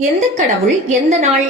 எந்த கடவுள் எந்த நாள்?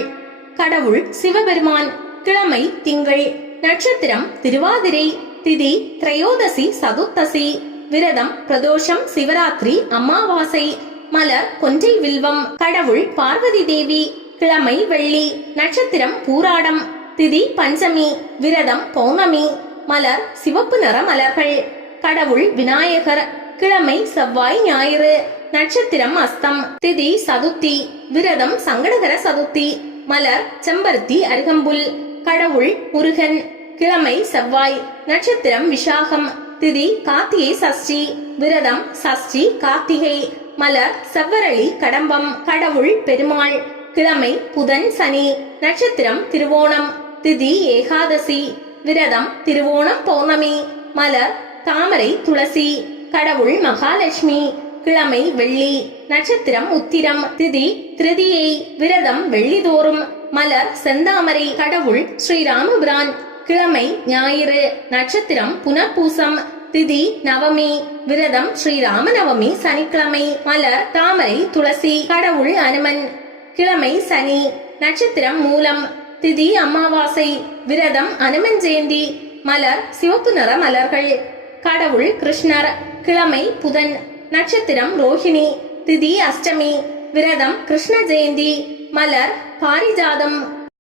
கடவுள் சிவபெருமான் கிழமை திங்கள் நட்சத்திரம் திருவாதிரை திதி திரையோதசி சதுர்த்தசி விரதம் பிரதோஷம் சிவராத்திரி அமாவாசை மலர் கொன்றை வில்வம் கடவுள் பார்வதி தேவி கிழமை வெள்ளி நட்சத்திரம் பூராடம் திதி பஞ்சமி விரதம் பௌர்ணமி மலர் சிவப்பு நிற மலர்கள் கடவுள் விநாயகர் கிழமை செவ்வாய் ஞாயிறு. நட்சத்திரம் அஸ்தம். திதி சதுர்த்தி. விரதம் சங்கடகர சதுர்த்தி. மலர் செம்பருத்தி அருகம்புல். கடவுள் முருகன். கிழமை செவ்வாய். நட்சத்திரம் விஷாகம். திதி கார்த்திகை சஷ்டி. விரதம் சஷ்டி கார்த்திகை. மலர் செவ்வரளி கடம்பம். கடவுள் பெருமாள். கிழமை புதன் சனி. நட்சத்திரம் திருவோணம். திதி ஏகாதசி. விரதம் திருவோணம் பௌர்ணமி. மலர் தாமரை துளசி. கடவுள் மகாலட்சுமி கிழமை வெள்ளி நட்சத்திரம் உத்திரம் திதி திருதியை விரதம் வெள்ளிதோறும் மலர் செந்தாமரை கடவுள் ஸ்ரீராமபிரான் கிழமை ஞாயிறு நட்சத்திரம் புனர்பூசம் திதி நவமி விரதம் ஸ்ரீராம நவமி சனிக்கிழமை மலர் தாமரை துளசி கடவுள் அனுமன் கிழமை சனி நட்சத்திரம் மூலம் திதி அமாவாசை விரதம் அனுமன் ஜெயந்தி மலர் சிவப்பு நிற மலர்கள் கடவுள் கிருஷ்ணர். கிழமை புதன் நட்சத்திரம் ரோஹிணி திதி அஷ்டமி விரதம் கிருஷ்ண ஜெயந்தி மலர் பாரிஜாதம்.